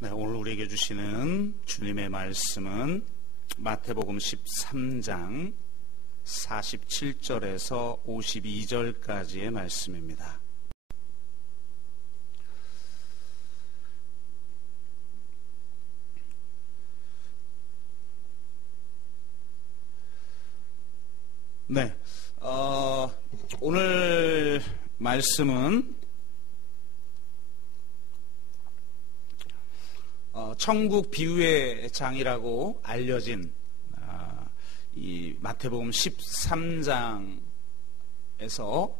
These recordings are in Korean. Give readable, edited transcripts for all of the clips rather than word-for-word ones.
네, 오늘 우리에게 주시는 주님의 말씀은 마태복음 13장 47절에서 52절까지의 말씀입니다. 네, 오늘 말씀은 천국 비유의 장이라고 알려진 이 마태복음 13장에서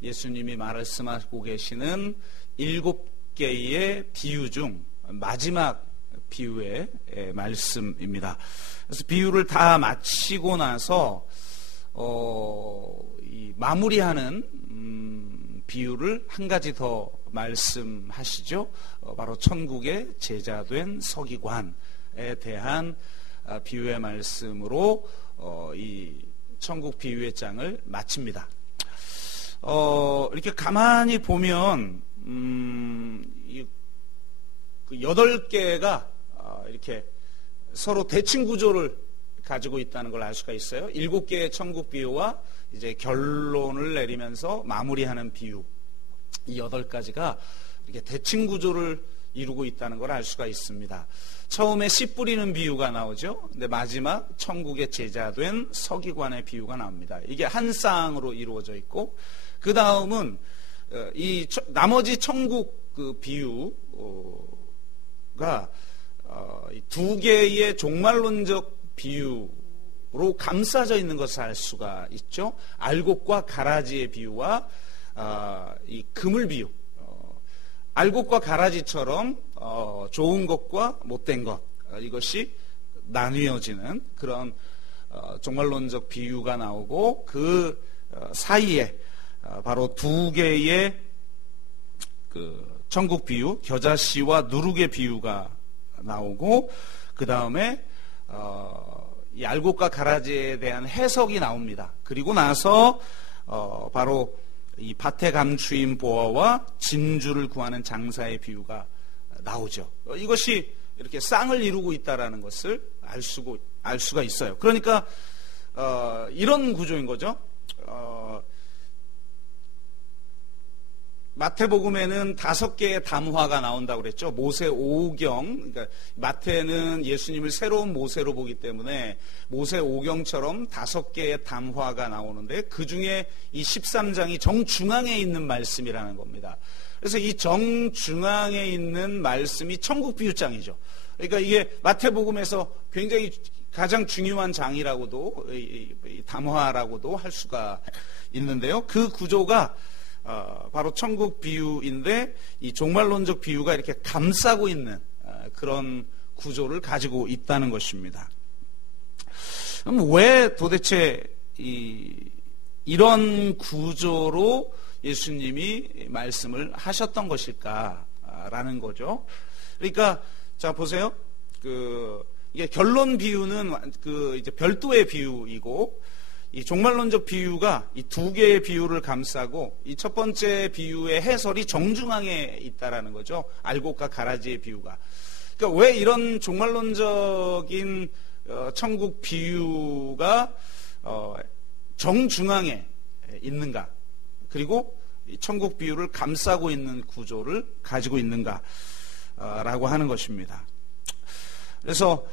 예수님이 말씀하고 계시는 7개의 비유 중 마지막 비유의 말씀입니다. 그래서 비유를 다 마치고 나서 이 마무리하는 비유를 한 가지 더 말씀하시죠. 바로 천국의 제자된 서기관에 대한 비유의 말씀으로 이 천국 비유의 장을 마칩니다. 이렇게 가만히 보면 8개가 이렇게 서로 대칭 구조를 가지고 있다는 걸 알 수가 있어요. 7개의 천국 비유와 이제 결론을 내리면서 마무리하는 비유, 이 8가지가 이렇게 대칭 구조를 이루고 있다는 걸 알 수가 있습니다. 처음에 씨 뿌리는 비유가 나오죠. 근데 마지막 천국의 제자된 서기관의 비유가 나옵니다. 이게 한 쌍으로 이루어져 있고, 그 다음은 이 나머지 천국 그 비유가 2개의 종말론적 비유로 감싸져 있는 것을 알 수가 있죠. 알곡과 가라지의 비유와 이 그물 비유. 알곡과 가라지처럼 좋은 것과 못된 것, 이것이 나뉘어지는 그런 종말론적 비유가 나오고, 그 사이에 바로 2개의 그 천국 비유, 겨자씨와 누룩의 비유가 나오고, 그 다음에 이 알곡과 가라지에 대한 해석이 나옵니다. 그리고 나서 바로 이 밭의 감추인 보아와 진주를 구하는 장사의 비유가 나오죠. 이것이 이렇게 쌍을 이루고 있다라는 것을 알 수가 있어요. 그러니까 이런 구조인 거죠. 마태복음에는 5개의 담화가 나온다고 그랬죠. 모세 5경. 그러니까 마태는 예수님을 새로운 모세로 보기 때문에 모세 5경처럼 5개의 담화가 나오는데, 그 중에 이 13장이 정중앙에 있는 말씀이라는 겁니다. 그래서 이 정중앙에 있는 말씀이 천국 비유장이죠. 그러니까 이게 마태복음에서 굉장히 가장 중요한 장이라고도, 담화라고도 할 수가 있는데요. 그 구조가 바로 천국 비유인데, 이 종말론적 비유가 이렇게 감싸고 있는 그런 구조를 가지고 있다는 것입니다. 그럼 왜 도대체 이런 구조로 예수님이 말씀을 하셨던 것일까라는 거죠. 그러니까 자 보세요. 이게 결론 비유는 이제 별도의 비유이고, 이 종말론적 비유가 이 2개의 비유를 감싸고, 이 첫 번째 비유의 해설이 정중앙에 있다라는 거죠. 알곡과 가라지의 비유가. 그러니까 왜 이런 종말론적인 천국 비유가 정중앙에 있는가? 그리고 이 천국 비유를 감싸고 있는 구조를 가지고 있는가라고 하는 것입니다. 그래서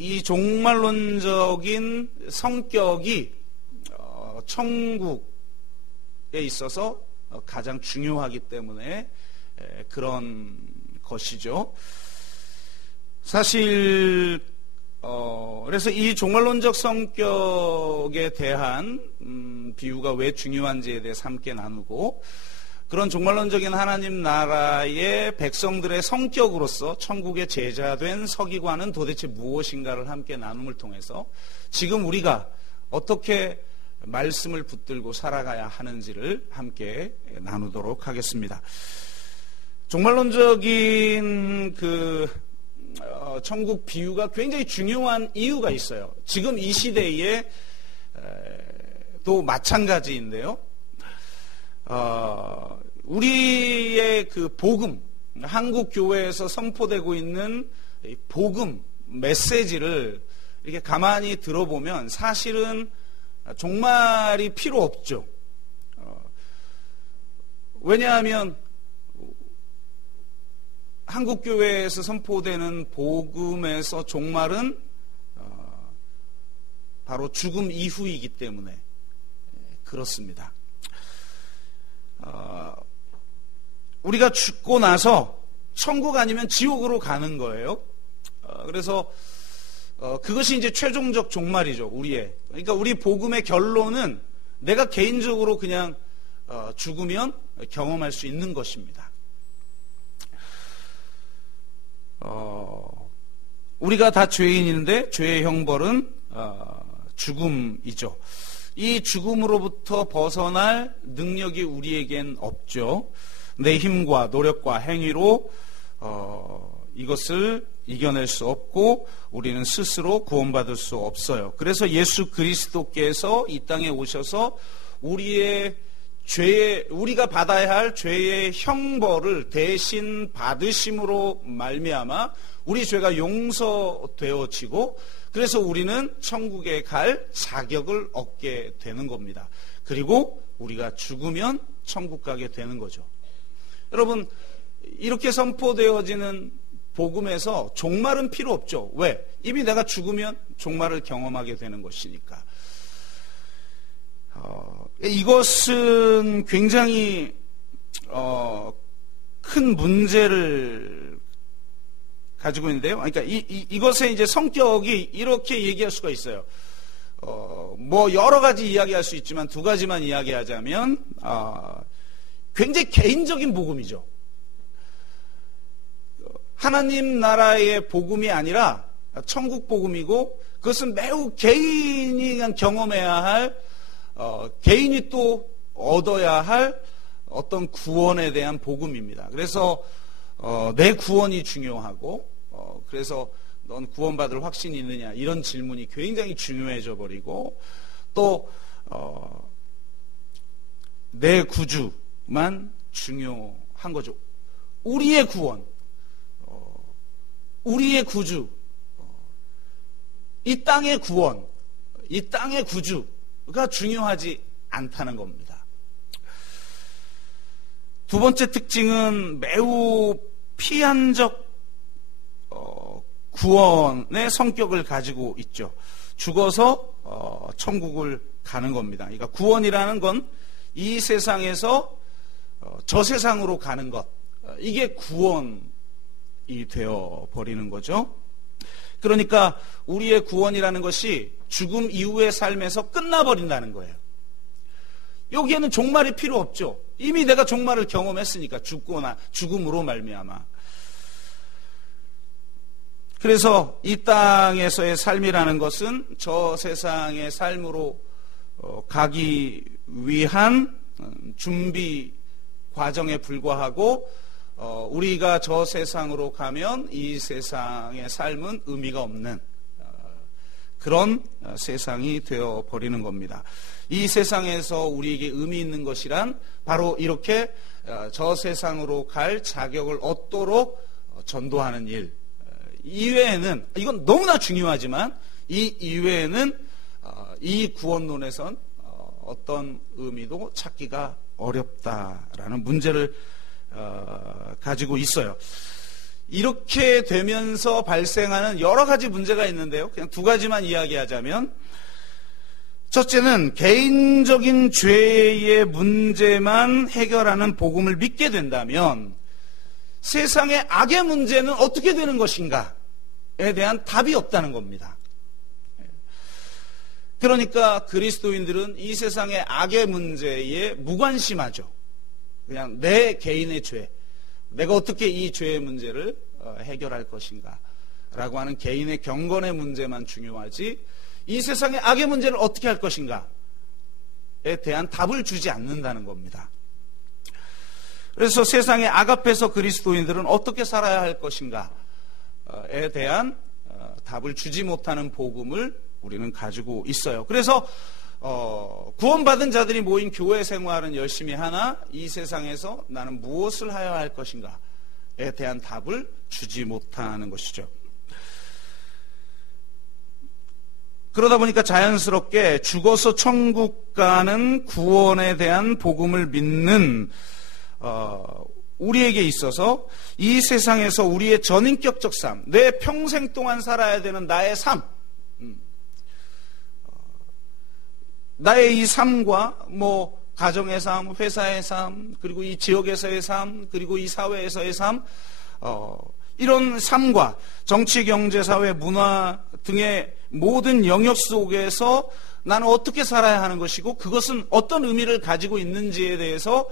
이 종말론적인 성격이 천국에 있어서 가장 중요하기 때문에 그런 것이죠. 사실 그래서 이 종말론적 성격에 대한 비유가 왜 중요한지에 대해서 함께 나누고, 그런 종말론적인 하나님 나라의 백성들의 성격으로서 천국의 제자된 서기관은 도대체 무엇인가를 함께 나눔을 통해서 지금 우리가 어떻게 말씀을 붙들고 살아가야 하는지를 함께 나누도록 하겠습니다. 종말론적인 천국 비유가 굉장히 중요한 이유가 있어요. 지금 이 시대에 또 마찬가지인데요. 우리의 그 복음, 한국 교회에서 선포되고 있는 복음 메시지를 이렇게 가만히 들어보면 사실은 종말이 필요 없죠. 왜냐하면 한국 교회에서 선포되는 복음에서 종말은 바로 죽음 이후이기 때문에 그렇습니다. 우리가 죽고 나서 천국 아니면 지옥으로 가는 거예요. 그래서 그것이 이제 최종적 종말이죠. 우리의. 그러니까 우리 복음의 결론은 내가 개인적으로 그냥 죽으면 경험할 수 있는 것입니다. 우리가 다 죄인인데 죄의 형벌은 죽음이죠. 이 죽음으로부터 벗어날 능력이 우리에겐 없죠. 내 힘과 노력과 행위로 이것을 이겨낼 수 없고 우리는 스스로 구원받을 수 없어요. 그래서 예수 그리스도께서 이 땅에 오셔서 우리가 받아야 할 죄의 형벌을 대신 받으심으로 말미암아 우리 죄가 용서되어지고 그래서 우리는 천국에 갈 자격을 얻게 되는 겁니다. 그리고 우리가 죽으면 천국 가게 되는 거죠. 여러분, 이렇게 선포되어지는 복음에서 종말은 필요 없죠. 왜? 이미 내가 죽으면 종말을 경험하게 되는 것이니까. 이것은 굉장히 큰 문제를 가지고 있는데요. 그러니까 이것의 이제 성격이 이렇게 얘기할 수가 있어요. 뭐 여러 가지 이야기할 수 있지만 두 가지만 이야기하자면 굉장히 개인적인 복음이죠. 하나님 나라의 복음이 아니라 천국 복음이고 그것은 매우 개인이 그냥 경험해야 할 개인이 또 얻어야 할 어떤 구원에 대한 복음입니다. 그래서 내 구원이 중요하고 그래서 넌 구원받을 확신이 있느냐 이런 질문이 굉장히 중요해져 버리고 또 내 구주만 중요한 거죠. 우리의 구원, 우리의 구주, 이 땅의 구원, 이 땅의 구주가 중요하지 않다는 겁니다. 두 번째 특징은 매우 피한적 구원의 성격을 가지고 있죠. 죽어서 천국을 가는 겁니다. 그러니까 구원이라는 건 이 세상에서 저 세상으로 가는 것, 이게 구원이 되어 버리는 거죠. 그러니까 우리의 구원이라는 것이 죽음 이후의 삶에서 끝나버린다는 거예요. 여기에는 종말이 필요 없죠. 이미 내가 종말을 경험했으니까 죽음으로 말미암아. 그래서 이 땅에서의 삶이라는 것은 저 세상의 삶으로 가기 위한 준비 과정에 불과하고 우리가 저 세상으로 가면 이 세상의 삶은 의미가 없는 그런 세상이 되어버리는 겁니다. 이 세상에서 우리에게 의미 있는 것이란 바로 이렇게 저 세상으로 갈 자격을 얻도록 전도하는 일 이외에는, 이건 너무나 중요하지만 이 이외에는 이 구원론에선 어떤 의미도 찾기가 어렵다라는 문제를 가지고 있어요. 이렇게 되면서 발생하는 여러 가지 문제가 있는데요. 그냥 두 가지만 이야기하자면, 첫째는 개인적인 죄의 문제만 해결하는 복음을 믿게 된다면 세상의 악의 문제는 어떻게 되는 것인가에 대한 답이 없다는 겁니다. 그러니까 그리스도인들은 이 세상의 악의 문제에 무관심하죠. 그냥 내 개인의 죄, 내가 어떻게 이 죄의 문제를 해결할 것인가 라고 하는 개인의 경건의 문제만 중요하지 이 세상의 악의 문제를 어떻게 할 것인가에 대한 답을 주지 않는다는 겁니다. 그래서 세상의 악 앞에서 그리스도인들은 어떻게 살아야 할 것인가에 대한 답을 주지 못하는 복음을 우리는 가지고 있어요. 그래서 구원받은 자들이 모인 교회 생활은 열심히 하나 이 세상에서 나는 무엇을 하여야 할 것인가에 대한 답을 주지 못하는 것이죠. 그러다 보니까 자연스럽게 죽어서 천국 가는 구원에 대한 복음을 믿는 우리에게 있어서 이 세상에서 우리의 전인격적 삶, 내 평생 동안 살아야 되는 나의 삶, 나의 이 삶과 가정의 삶, 회사의 삶, 그리고 이 지역에서의 삶, 그리고 이 사회에서의 삶, 이런 삶과 정치, 경제, 사회, 문화 등의 모든 영역 속에서 나는 어떻게 살아야 하는 것이고 그것은 어떤 의미를 가지고 있는지에 대해서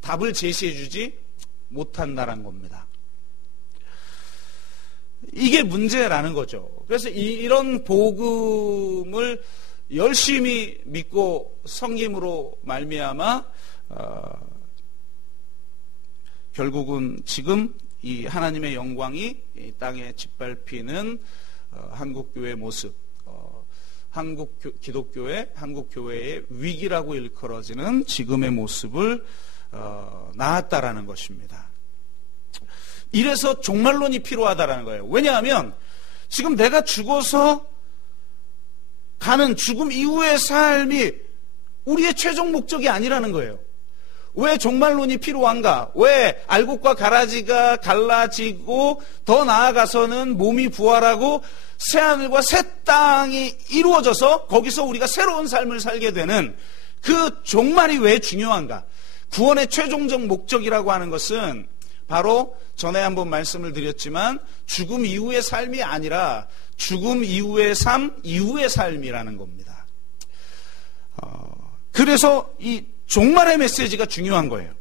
답을 제시해 주지 못한다는 겁니다. 이게 문제라는 거죠. 그래서 이런 복음을 열심히 믿고 섬김으로 말미암아 결국은 지금 이 하나님의 영광이 이 땅에 짓밟히는 한국교회 모습, 한국 기독교회, 한국교회의 위기라고 일컬어지는 지금의 모습을 낳았다라는 것입니다. 이래서 종말론이 필요하다라는 거예요. 왜냐하면 지금 내가 죽어서 가는 죽음 이후의 삶이 우리의 최종 목적이 아니라는 거예요. 왜 종말론이 필요한가? 왜 알곡과 가라지가 갈라지고 더 나아가서는 몸이 부활하고 새하늘과 새 땅이 이루어져서 거기서 우리가 새로운 삶을 살게 되는 그 종말이 왜 중요한가? 구원의 최종적 목적이라고 하는 것은 바로 전에 한번 말씀을 드렸지만 죽음 이후의 삶이 아니라 죽음 이후의 삶, 이후의 삶이라는 겁니다. 그래서 이 종말의 메시지가 중요한 거예요.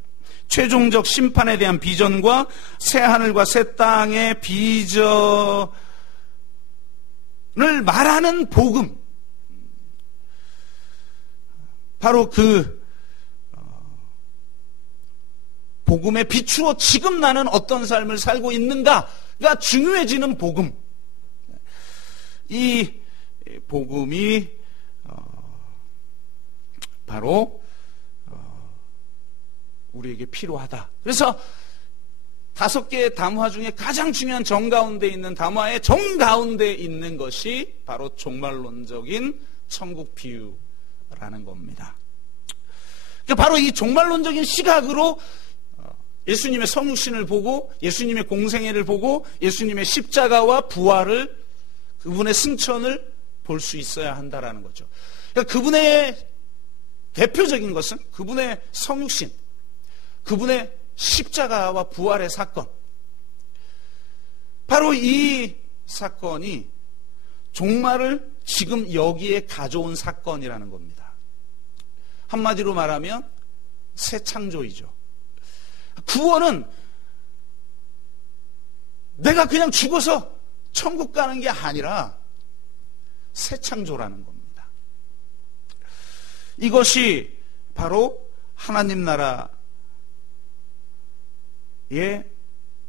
최종적 심판에 대한 비전과 새하늘과 새 땅의 비전을 말하는 복음, 바로 그 복음에 비추어 지금 나는 어떤 삶을 살고 있는가가 중요해지는 복음. 이 복음이 바로 우리에게 필요하다. 그래서 5개의 담화 중에 가장 중요한 정가운데 있는 담화의 정가운데 있는 것이 바로 종말론적인 천국 비유라는 겁니다. 그러니까 바로 이 종말론적인 시각으로 예수님의 성육신을 보고 예수님의 공생애를 보고 예수님의 십자가와 부활을 그분의 승천을 볼 수 있어야 한다라는 거죠. 그러니까 그분의 대표적인 것은 그분의 성육신, 그분의 십자가와 부활의 사건. 바로 이 사건이 종말을 지금 여기에 가져온 사건이라는 겁니다. 한마디로 말하면 새 창조이죠. 구원은 내가 그냥 죽어서 천국 가는 게 아니라 새 창조라는 겁니다. 이것이 바로 하나님 나라의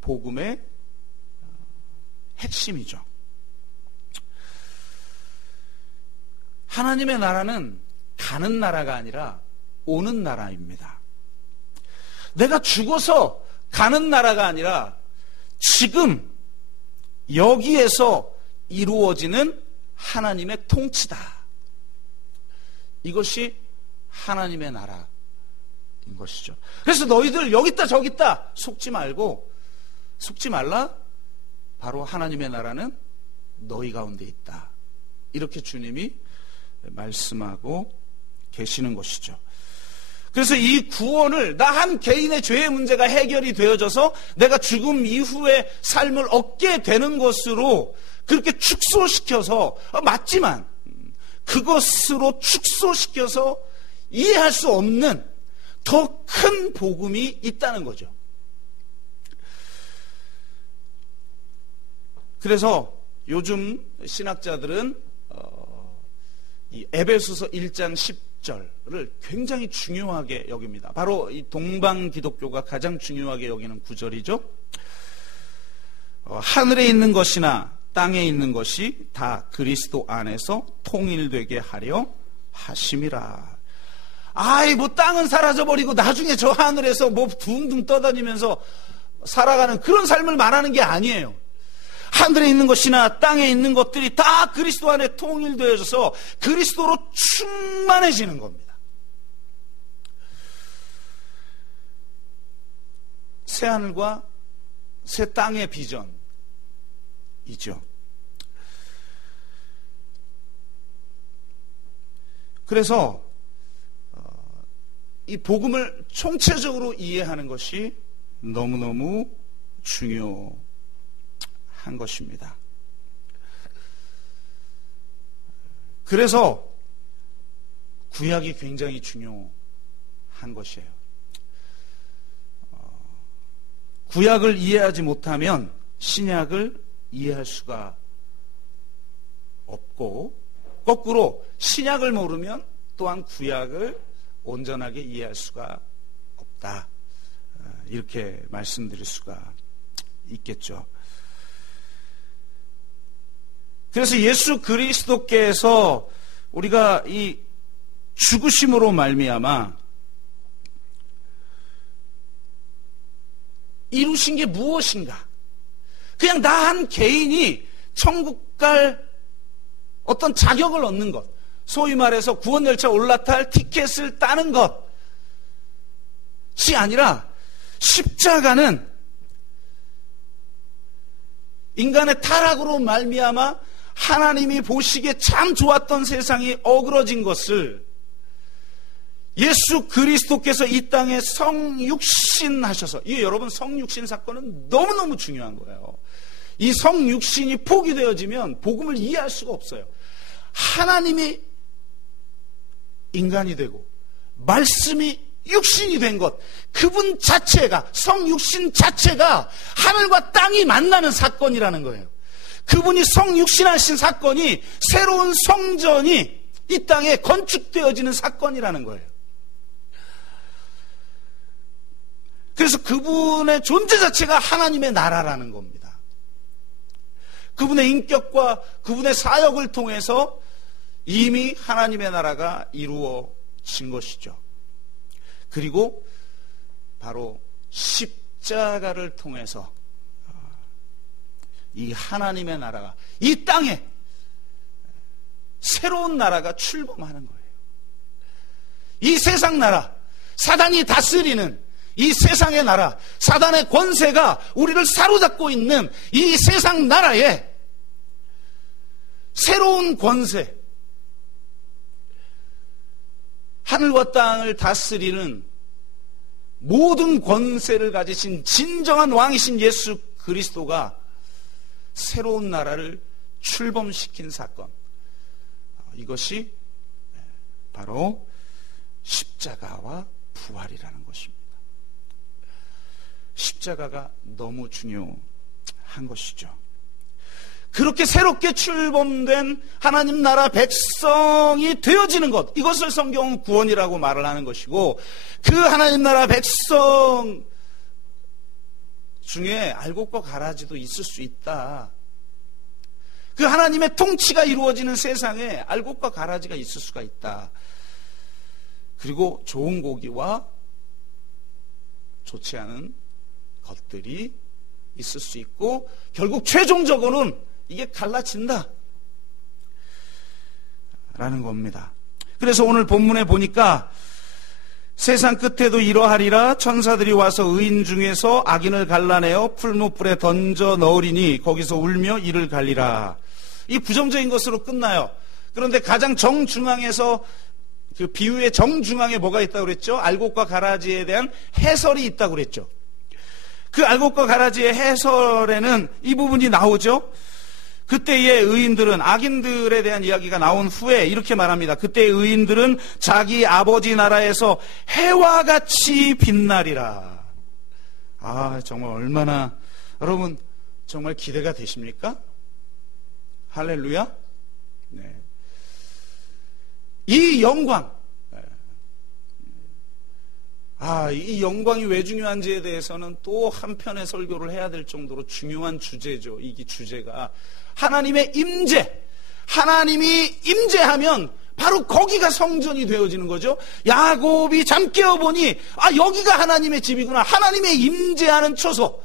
복음의 핵심이죠. 하나님의 나라는 가는 나라가 아니라 오는 나라입니다. 내가 죽어서 가는 나라가 아니라 지금 여기에서 이루어지는 하나님의 통치다. 이것이 하나님의 나라인 것이죠. 그래서 너희들 여기 있다 저기 있다 속지 말라. 바로 하나님의 나라는 너희 가운데 있다. 이렇게 주님이 말씀하고 계시는 것이죠. 그래서 이 구원을 나 한 개인의 죄의 문제가 해결이 되어져서 내가 죽음 이후의 삶을 얻게 되는 것으로 그렇게 축소시켜서 맞지만 그것으로 축소시켜서 이해할 수 없는 더 큰 복음이 있다는 거죠. 그래서 요즘 신학자들은 이 에베소서 1장 10절을 굉장히 중요하게 여깁니다. 바로 이 동방 기독교가 가장 중요하게 여기는 구절이죠. 하늘에 있는 것이나 땅에 있는 것이 다 그리스도 안에서 통일되게 하려 하심이라. 아이, 뭐 땅은 사라져버리고 나중에 저 하늘에서 뭐 둥둥 떠다니면서 살아가는 그런 삶을 말하는 게 아니에요. 하늘에 있는 것이나 땅에 있는 것들이 다 그리스도 안에 통일되어져서 그리스도로 충만해지는 겁니다. 새 하늘과 새 땅의 비전이죠. 그래서 이 복음을 총체적으로 이해하는 것이 너무너무 중요한 것입니다. 그래서 구약이 굉장히 중요한 것이에요. 구약을 이해하지 못하면 신약을 이해할 수가 없고, 거꾸로 신약을 모르면 또한 구약을 온전하게 이해할 수가 없다. 이렇게 말씀드릴 수가 있겠죠. 그래서 예수 그리스도께서 우리가 이 죽으심으로 말미암아 이루신 게 무엇인가? 그냥 나 한 개인이 천국 갈 어떤 자격을 얻는 것, 소위 말해서 구원열차 올라탈 티켓을 따는 것이 아니라 십자가는 인간의 타락으로 말미암아 하나님이 보시기에 참 좋았던 세상이 어그러진 것을 예수 그리스도께서 이 땅에 성육신하셔서, 이게 여러분 성육신 사건은 너무너무 중요한 거예요. 이 성육신이 포기되어지면 복음을 이해할 수가 없어요. 하나님이 인간이 되고 말씀이 육신이 된 것, 그분 자체가, 성육신 자체가 하늘과 땅이 만나는 사건이라는 거예요. 그분이 성육신하신 사건이 새로운 성전이 이 땅에 건축되어지는 사건이라는 거예요. 그래서 그분의 존재 자체가 하나님의 나라라는 겁니다. 그분의 인격과 그분의 사역을 통해서 이미 하나님의 나라가 이루어진 것이죠. 그리고 바로 십자가를 통해서 이 하나님의 나라가 이 땅에 새로운 나라가 출범하는 거예요. 이 세상 나라, 사단이 다스리는 이 세상의 나라, 사단의 권세가 우리를 사로잡고 있는 이 세상 나라에 새로운 권세, 하늘과 땅을 다스리는 모든 권세를 가지신 진정한 왕이신 예수 그리스도가 새로운 나라를 출범시킨 사건, 이것이 바로 십자가와 부활이라는 것입니다. 십자가가 너무 중요한 것이죠. 그렇게 새롭게 출범된 하나님 나라 백성이 되어지는 것, 이것을 성경은 구원이라고 말을 하는 것이고, 그 하나님 나라 백성 중에 알곡과 가라지도 있을 수 있다. 그 하나님의 통치가 이루어지는 세상에 알곡과 가라지가 있을 수가 있다. 그리고 좋은 고기와 좋지 않은 것들이 있을 수 있고, 결국 최종적으로는 이게 갈라진다 라는 겁니다. 그래서 오늘 본문에 보니까 세상 끝에도 이러하리라, 천사들이 와서 의인 중에서 악인을 갈라내어 풀무불에 던져 넣으리니 거기서 울며 이를 갈리라. 이 부정적인 것으로 끝나요. 그런데 가장 정중앙에서, 그 비유의 정중앙에 뭐가 있다고 그랬죠? 알곡과 가라지에 대한 해설이 있다고 그랬죠. 그 알곡과 가라지의 해설에는 이 부분이 나오죠. 그때의 의인들은, 악인들에 대한 이야기가 나온 후에 이렇게 말합니다. 그때의 의인들은 자기 아버지 나라에서 해와 같이 빛나리라. 아, 정말 얼마나, 여러분 정말 기대가 되십니까? 할렐루야. 네. 이 영광, 이 영광이 왜 중요한지에 대해서는 또 한편의 설교를 해야 될 정도로 중요한 주제죠. 이 주제가 하나님의 임재, 하나님이 임재하면 바로 거기가 성전이 되어지는 거죠. 야곱이 잠 깨어보니 여기가 하나님의 집이구나. 하나님의 임재하는 처소.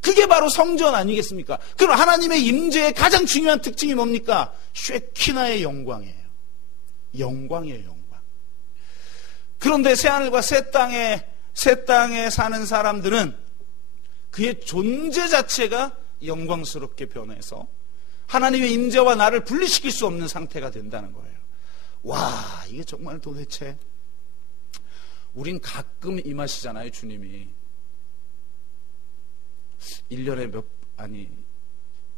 그게 바로 성전 아니겠습니까? 그럼 하나님의 임재의 가장 중요한 특징이 뭡니까? 쉐키나의 영광이에요. 영광이에요, 영광. 그런데 새하늘과 새 땅에 사는 사람들은 그의 존재 자체가 영광스럽게 변해서 하나님의 임재와 나를 분리시킬 수 없는 상태가 된다는 거예요. 와, 이게 정말 도대체 우린 가끔 임하시잖아요, 주님이. 1년에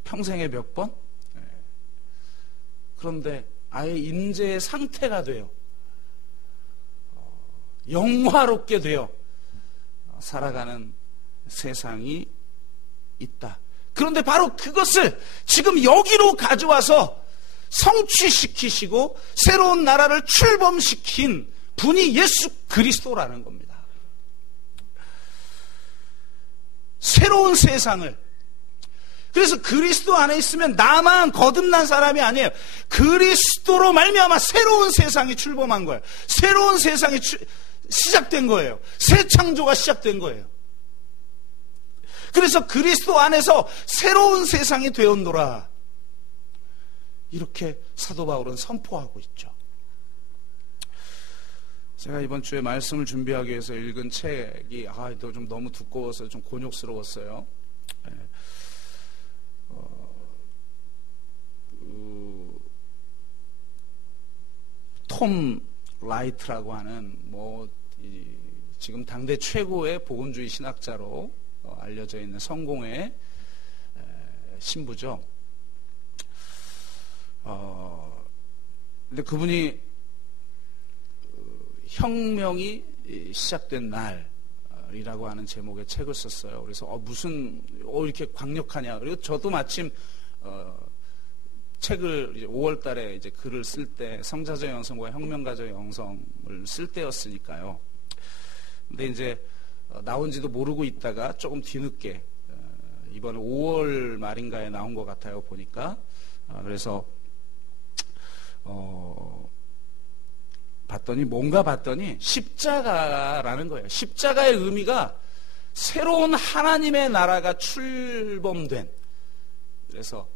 평생에 몇 번? 네. 그런데 아예 임재의 상태가 돼요. 영화롭게 되어 살아가는 세상이 있다. 그런데 바로 그것을 지금 여기로 가져와서 성취시키시고 새로운 나라를 출범시킨 분이 예수 그리스도라는 겁니다. 새로운 세상을. 그래서 그리스도 안에 있으면 나만 거듭난 사람이 아니에요. 그리스도로 말미암아 새로운 세상이 출범한 거예요. 새로운 세상이 시작된 거예요. 새 창조가 시작된 거예요. 그래서 그리스도 안에서 새로운 세상이 되었노라. 이렇게 사도 바울은 선포하고 있죠. 제가 이번 주에 말씀을 준비하기 위해서 읽은 책이 좀 너무 두꺼워서 좀 곤욕스러웠어요. 톰 라이트라고 하는 지금 당대 최고의 복음주의 신학자로 알려져 있는 성공의 신부죠. 근데 그분이 혁명이 시작된 날이라고 하는 제목의 책을 썼어요. 그래서 무슨 이렇게 강력하냐. 그리고 저도 마침 책을 이제 5월 달에 이제 글을 쓸 때 성자적 영성과 혁명가적 영성을 쓸 때였으니까요. 근데 이제 나온지도 모르고 있다가 조금 뒤늦게 이번 5월 말인가에 나온 것 같아요, 보니까. 그래서 봤더니 십자가라는 거예요. 십자가의 의미가 새로운 하나님의 나라가 출범된, 그래서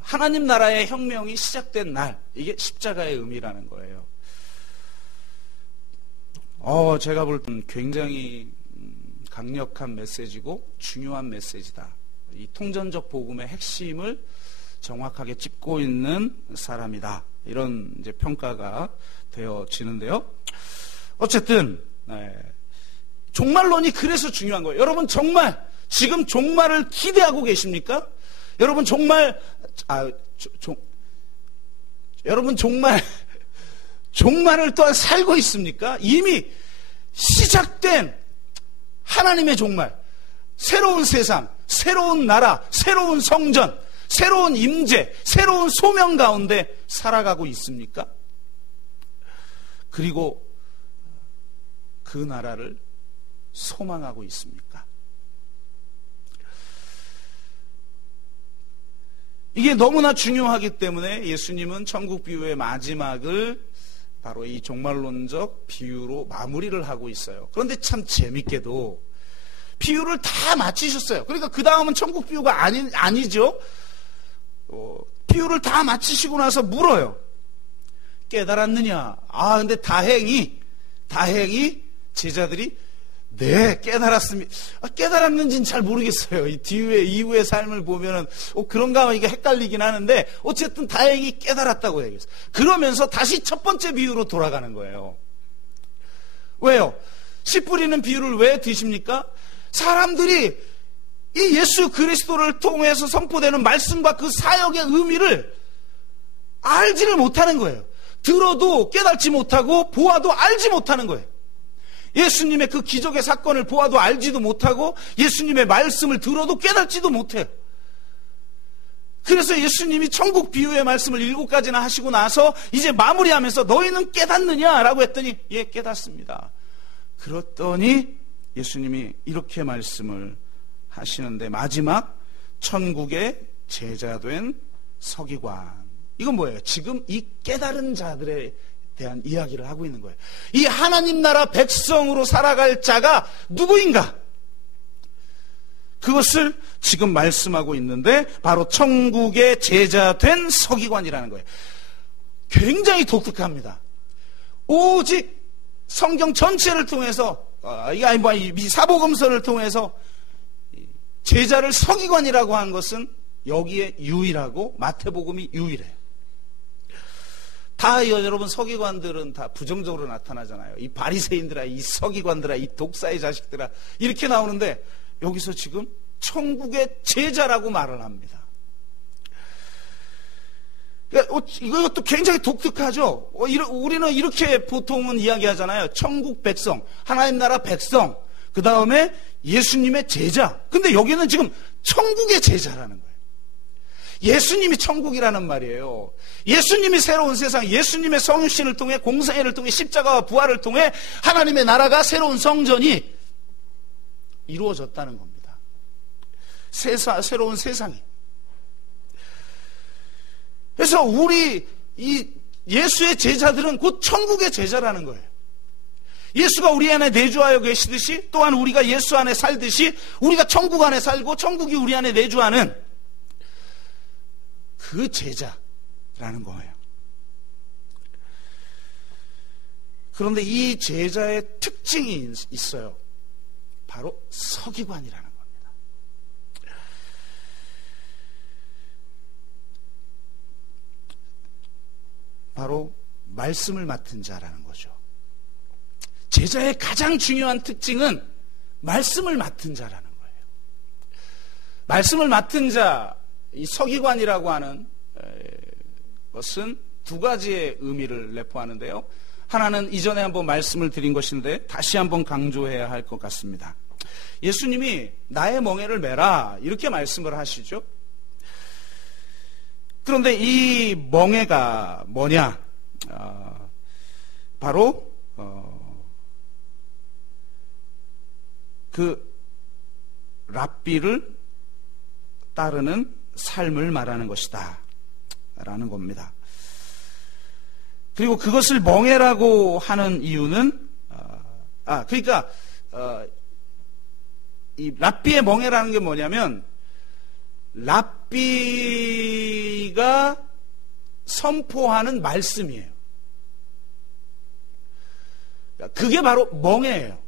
하나님 나라의 혁명이 시작된 날, 이게 십자가의 의미라는 거예요. 제가 볼 땐 굉장히 강력한 메시지고 중요한 메시지다. 이 통전적 복음의 핵심을 정확하게 짚고 있는 사람이다. 이런 이제 평가가 되어지는데요. 어쨌든 종말론이 그래서 중요한 거예요. 여러분 지금 종말을 기대하고 계십니까? 여러분 여러분 종말을 또한 살고 있습니까? 이미 시작된 하나님의 종말, 새로운 세상, 새로운 나라, 새로운 성전, 새로운 임재, 새로운 소명 가운데 살아가고 있습니까? 그리고 그 나라를 소망하고 있습니까? 이게 너무나 중요하기 때문에 예수님은 천국 비유의 마지막을 바로 이 종말론적 비유로 마무리를 하고 있어요. 그런데 참 재밌게도 비유를 다 마치셨어요. 그러니까 그 다음은 천국 비유가 아니죠. 비유를 다 마치시고 나서 물어요. 깨달았느냐? 근데 다행히 제자들이 네, 깨달았습니다. 깨달았는지는 잘 모르겠어요. 이 이후의 삶을 보면은 그런가 하면 이게 헷갈리긴 하는데 어쨌든 다행히 깨달았다고 얘기했어요. 그러면서 다시 첫 번째 비유로 돌아가는 거예요. 왜요? 씨 뿌리는 비유를 왜 드십니까? 사람들이 이 예수 그리스도를 통해서 선포되는 말씀과 그 사역의 의미를 알지를 못하는 거예요. 들어도 깨닫지 못하고 보아도 알지 못하는 거예요. 예수님의 그 기적의 사건을 보아도 알지도 못하고 예수님의 말씀을 들어도 깨닫지도 못해요. 그래서 예수님이 천국 비유의 말씀을 7가지나 하시고 나서 이제 마무리하면서 너희는 깨닫느냐라고 했더니 예, 깨닫습니다. 그랬더니 예수님이 이렇게 말씀을 하시는데 마지막 천국의 제자된 서기관, 이건 뭐예요? 지금 이 깨달은 자들에 대한 이야기를 하고 있는 거예요. 이 하나님 나라 백성으로 살아갈 자가 누구인가? 그것을 지금 말씀하고 있는데 바로 천국의 제자 된 서기관이라는 거예요. 굉장히 독특합니다. 오직 성경 전체를 통해서 이 사복음서를 통해서 제자를 서기관이라고 한 것은 여기에 유일하고 마태복음이 유일해요. 다 여러분 서기관들은 다 부정적으로 나타나잖아요. 이 바리새인들아, 이 서기관들아, 이 독사의 자식들아 이렇게 나오는데 여기서 지금 천국의 제자라고 말을 합니다. 이것도 굉장히 독특하죠. 우리는 이렇게 보통은 이야기하잖아요. 천국 백성, 하나님 나라 백성, 그 다음에 예수님의 제자. 근데 여기는 지금 천국의 제자라는 거예요. 예수님이 천국이라는 말이에요. 예수님이 새로운 세상, 예수님의 성육신을 통해 공생애를 통해 십자가와 부활을 통해 하나님의 나라가 새로운 성전이 이루어졌다는 겁니다. 새로운 세상이. 그래서 우리 이 예수의 제자들은 곧 천국의 제자라는 거예요. 예수가 우리 안에 내주하여 계시듯이 또한 우리가 예수 안에 살듯이 우리가 천국 안에 살고 천국이 우리 안에 내주하는 그 제자라는 거예요. 그런데 이 제자의 특징이 있어요. 바로 서기관이라는 겁니다. 바로 말씀을 맡은 자라는 거죠. 제자의 가장 중요한 특징은 말씀을 맡은 자라는 거예요. 말씀을 맡은 자, 이 서기관이라고 하는 것은 두 가지의 의미를 내포하는데요. 하나는 이전에 한번 말씀을 드린 것인데 다시 한번 강조해야 할 것 같습니다. 예수님이 나의 멍에를 메라 이렇게 말씀을 하시죠. 그런데 이 멍에가 뭐냐? 바로 그 랍비를 따르는 삶을 말하는 것이다 라는 겁니다. 그리고 그것을 멍에라고 하는 이유는 그러니까 이 랍비의 멍에라는 게 뭐냐면 랍비가 선포하는 말씀이에요. 그게 바로 멍에예요.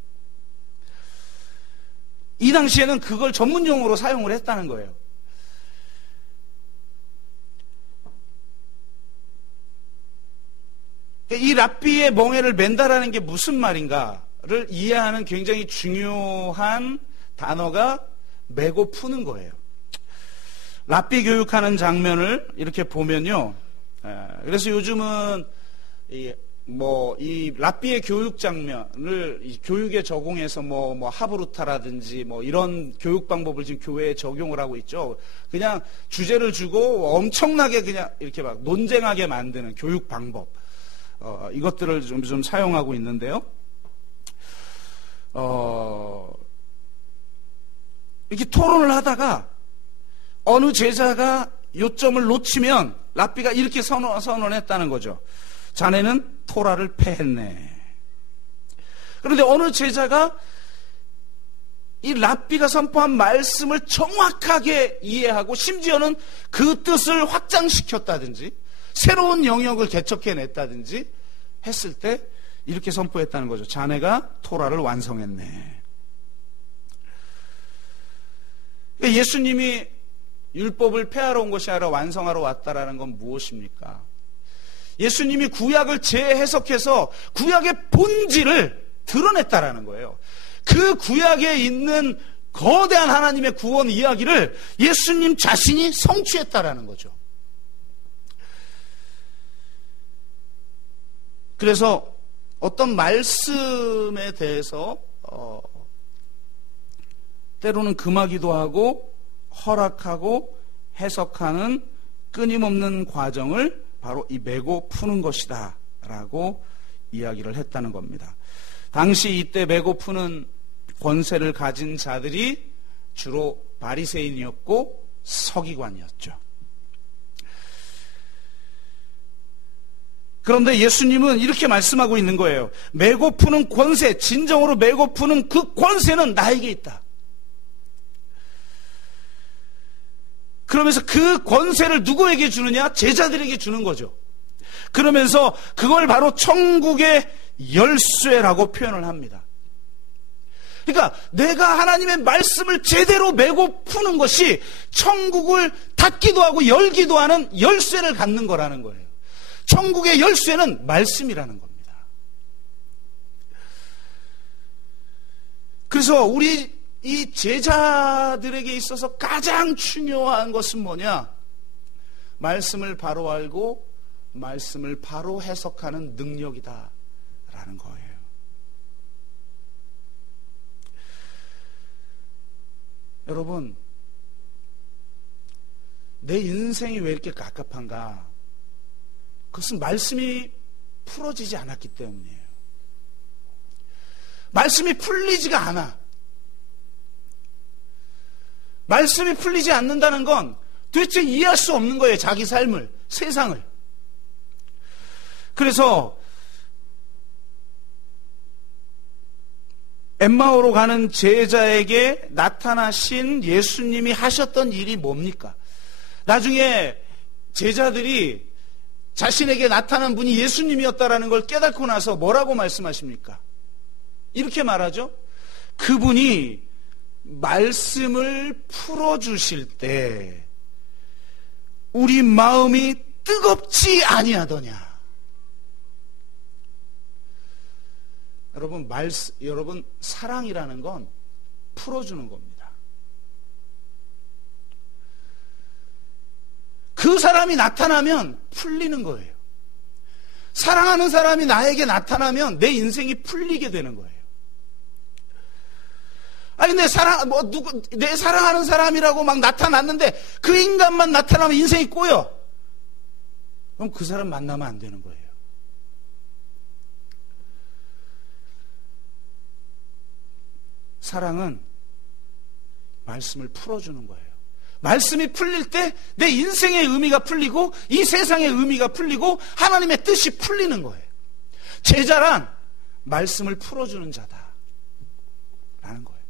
이 당시에는 그걸 전문용어로 사용을 했다는 거예요. 이 랍비의 멍에를 맨다라는 게 무슨 말인가를 이해하는 굉장히 중요한 단어가 메고 푸는 거예요. 랍비 교육하는 장면을 이렇게 보면요. 그래서 요즘은 이 랍비의 교육 장면을 교육에 적용해서 하브루타라든지 이런 교육 방법을 지금 교회에 적용을 하고 있죠. 그냥 주제를 주고 엄청나게 그냥 이렇게 막 논쟁하게 만드는 교육 방법. 이것들을 좀 사용하고 있는데요. 이렇게 토론을 하다가 어느 제자가 요점을 놓치면 랍비가 이렇게 선언했다는 거죠. 자네는 토라를 패했네. 그런데 어느 제자가 이 랍비가 선포한 말씀을 정확하게 이해하고 심지어는 그 뜻을 확장시켰다든지 새로운 영역을 개척해냈다든지 했을 때 이렇게 선포했다는 거죠. 자네가 토라를 완성했네. 예수님이 율법을 폐하러 온 것이 아니라 완성하러 왔다라는 건 무엇입니까? 예수님이 구약을 재해석해서 구약의 본질을 드러냈다라는 거예요. 그 구약에 있는 거대한 하나님의 구원 이야기를 예수님 자신이 성취했다라는 거죠. 그래서 어떤 말씀에 대해서 때로는 금하기도 하고 허락하고 해석하는 끊임없는 과정을 바로 이 메고 푸는 것이다 라고 이야기를 했다는 겁니다. 당시 이때 메고 푸는 권세를 가진 자들이 주로 바리새인이었고 서기관이었죠. 그런데 예수님은 이렇게 말씀하고 있는 거예요. 매고프는 권세, 진정으로 매고프는 그 권세는 나에게 있다. 그러면서 그 권세를 누구에게 주느냐? 제자들에게 주는 거죠. 그러면서 그걸 바로 천국의 열쇠라고 표현을 합니다. 그러니까 내가 하나님의 말씀을 제대로 메고 푸는 것이 천국을 닫기도 하고 열기도 하는 열쇠를 갖는 거라는 거예요. 천국의 열쇠는 말씀이라는 겁니다. 그래서 우리 이 제자들에게 있어서 가장 중요한 것은 뭐냐? 말씀을 바로 알고 말씀을 바로 해석하는 능력이다라는 거예요. 여러분, 내 인생이 왜 이렇게 갑갑한가? 그것은 말씀이 풀어지지 않았기 때문이에요. 말씀이 풀리지가 않아. 말씀이 풀리지 않는다는 건 도대체 이해할 수 없는 거예요. 자기 삶을, 세상을. 그래서 엠마오로 가는 제자에게 나타나신 예수님이 하셨던 일이 뭡니까? 나중에 제자들이 자신에게 나타난 분이 예수님이었다라는 걸 깨닫고 나서 뭐라고 말씀하십니까? 이렇게 말하죠. 그분이 말씀을 풀어주실 때 우리 마음이 뜨겁지 아니하더냐. 여러분 사랑이라는 건 풀어주는 겁니다. 그 사람이 나타나면 풀리는 거예요. 사랑하는 사람이 나에게 나타나면 내 인생이 풀리게 되는 거예요. 아니 내 사랑하는 사람이라고 막 나타났는데 그 인간만 나타나면 인생이 꼬여. 그럼 그 사람 만나면 안 되는 거예요. 사랑은 말씀을 풀어주는 거예요. 말씀이 풀릴 때 내 인생의 의미가 풀리고 이 세상의 의미가 풀리고 하나님의 뜻이 풀리는 거예요. 제자란 말씀을 풀어주는 자다라는 거예요.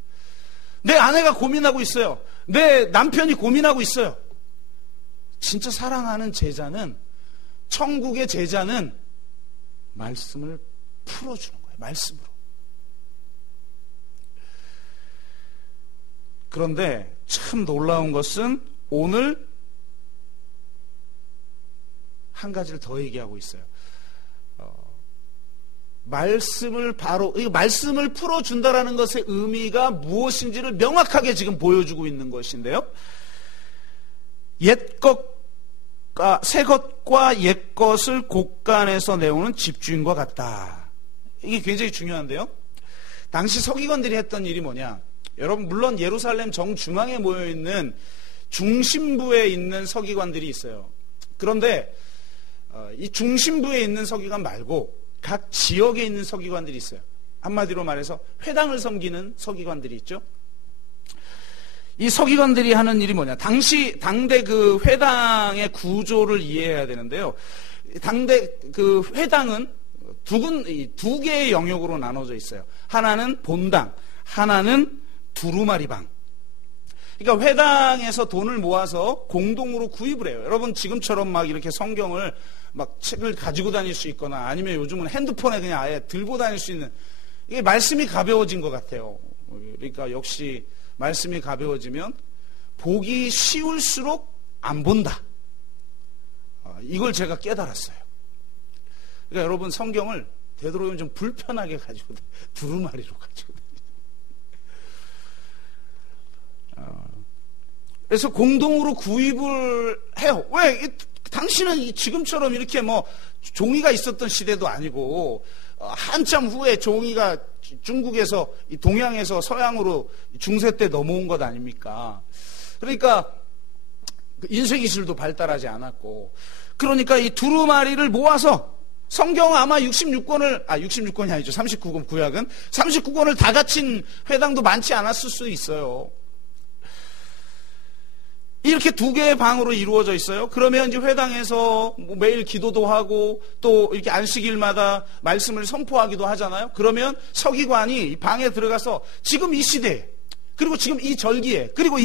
내 아내가 고민하고 있어요. 내 남편이 고민하고 있어요. 진짜 사랑하는 제자는, 천국의 제자는 말씀을 풀어주는 거예요. 말씀으로. 그런데 참 놀라운 것은 오늘 한 가지를 더 얘기하고 있어요. 말씀을 풀어준다라는 것의 의미가 무엇인지를 명확하게 지금 보여주고 있는 것인데요. 새 것과 옛 것을 곳간에서 내오는 집주인과 같다. 이게 굉장히 중요한데요. 당시 서기관들이 했던 일이 뭐냐? 여러분, 물론 예루살렘 정중앙에 모여있는 중심부에 있는 서기관들이 있어요. 그런데 이 중심부에 있는 서기관 말고 각 지역에 있는 서기관들이 있어요. 한마디로 말해서 회당을 섬기는 서기관들이 있죠. 이 서기관들이 하는 일이 뭐냐? 당대 그 회당의 구조를 이해해야 되는데요. 당대 그 회당은 두 개의 영역으로 나눠져 있어요. 하나는 본당, 하나는 두루마리방. 그러니까 회당에서 돈을 모아서 공동으로 구입을 해요. 여러분 지금처럼 막 이렇게 성경을 막 책을 가지고 다닐 수 있거나 아니면 요즘은 핸드폰에 그냥 아예 들고 다닐 수 있는, 이게 말씀이 가벼워진 것 같아요. 그러니까 역시 말씀이 가벼워지면 보기 쉬울수록 안 본다. 이걸 제가 깨달았어요. 그러니까 여러분 성경을 되도록이면 좀 불편하게 가지고 두루마리로 가지고. 그래서 공동으로 구입을 해요. 왜? 당신은 지금처럼 이렇게 뭐 종이가 있었던 시대도 아니고 한참 후에 종이가 중국에서 동양에서 서양으로 중세 때 넘어온 것 아닙니까? 그러니까 인쇄기술도 발달하지 않았고, 그러니까 이 두루마리를 모아서 성경 아마 66권이 아니죠. 39권 구약은 39권을 다 갖춘 회당도 많지 않았을 수도 있어요. 이렇게 두 개의 방으로 이루어져 있어요. 그러면 이제 회당에서 매일 기도도 하고 또 이렇게 안식일마다 말씀을 선포하기도 하잖아요. 그러면 서기관이 방에 들어가서 지금 이 시대에, 그리고 지금 이 절기에, 그리고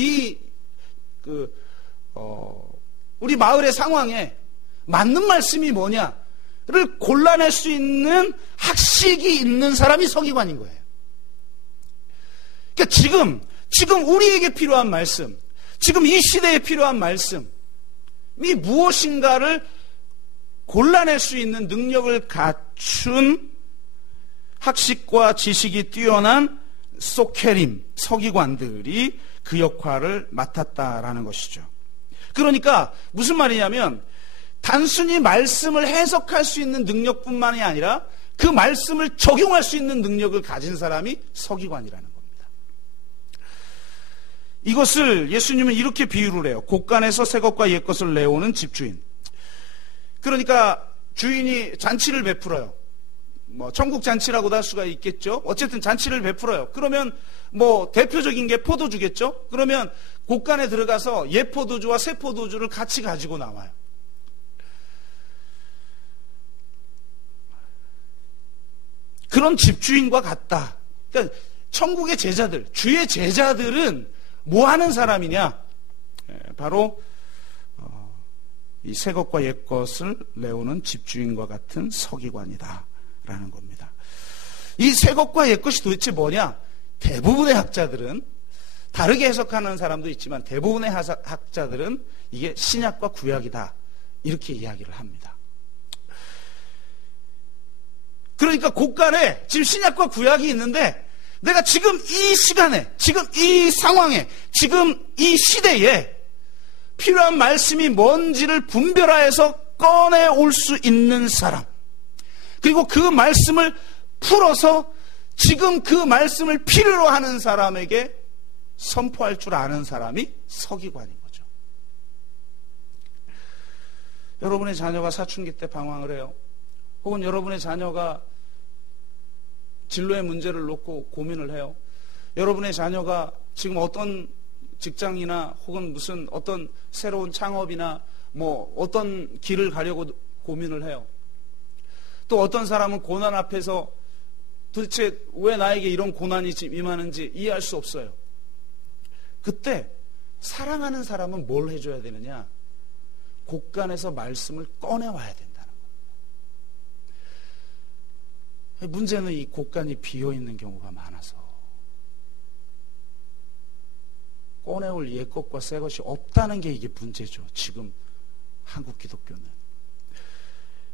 우리 마을의 상황에 맞는 말씀이 뭐냐를 골라낼 수 있는 학식이 있는 사람이 서기관인 거예요. 그러니까 지금 우리에게 필요한 말씀, 지금 이 시대에 필요한 말씀이 무엇인가를 골라낼 수 있는 능력을 갖춘 학식과 지식이 뛰어난 소케림, 서기관들이 그 역할을 맡았다라는 것이죠. 그러니까 무슨 말이냐면 단순히 말씀을 해석할 수 있는 능력뿐만이 아니라 그 말씀을 적용할 수 있는 능력을 가진 사람이 서기관이라는 겁니다. 이것을 예수님은 이렇게 비유를 해요. 곳간에서 새 것과 옛 것을 내오는 집주인. 그러니까 주인이 잔치를 베풀어요. 천국 잔치라고도 할 수가 있겠죠. 어쨌든 잔치를 베풀어요. 그러면 대표적인 게 포도주겠죠. 그러면 곳간에 들어가서 옛 포도주와 새 포도주를 같이 가지고 나와요. 그런 집주인과 같다. 그러니까 천국의 제자들, 주의 제자들은 뭐 하는 사람이냐? 바로 이 새 것과 옛 것을 내오는 집주인과 같은 서기관이다라는 겁니다. 이 새 것과 옛 것이 도대체 뭐냐? 대부분의 학자들은 다르게 해석하는 사람도 있지만 대부분의 학자들은 이게 신약과 구약이다 이렇게 이야기를 합니다. 그러니까 곳간에 지금 신약과 구약이 있는데 내가 지금 이 시간에, 지금 이 상황에, 지금 이 시대에 필요한 말씀이 뭔지를 분별하여서 꺼내올 수 있는 사람, 그리고 그 말씀을 풀어서 지금 그 말씀을 필요로 하는 사람에게 선포할 줄 아는 사람이 서기관인 거죠. 여러분의 자녀가 사춘기 때 방황을 해요. 혹은 여러분의 자녀가 진로의 문제를 놓고 고민을 해요. 여러분의 자녀가 지금 어떤 직장이나 혹은 무슨 어떤 새로운 창업이나 어떤 길을 가려고 고민을 해요. 또 어떤 사람은 고난 앞에서 도대체 왜 나에게 이런 고난이 임하는지 이해할 수 없어요. 그때 사랑하는 사람은 뭘 해줘야 되느냐? 곳간에서 말씀을 꺼내와야 된다는 거예요. 문제는 이 곳간이 비어있는 경우가 많아서 꺼내올 옛 것과 새 것이 없다는 게 이게 문제죠. 지금 한국 기독교는.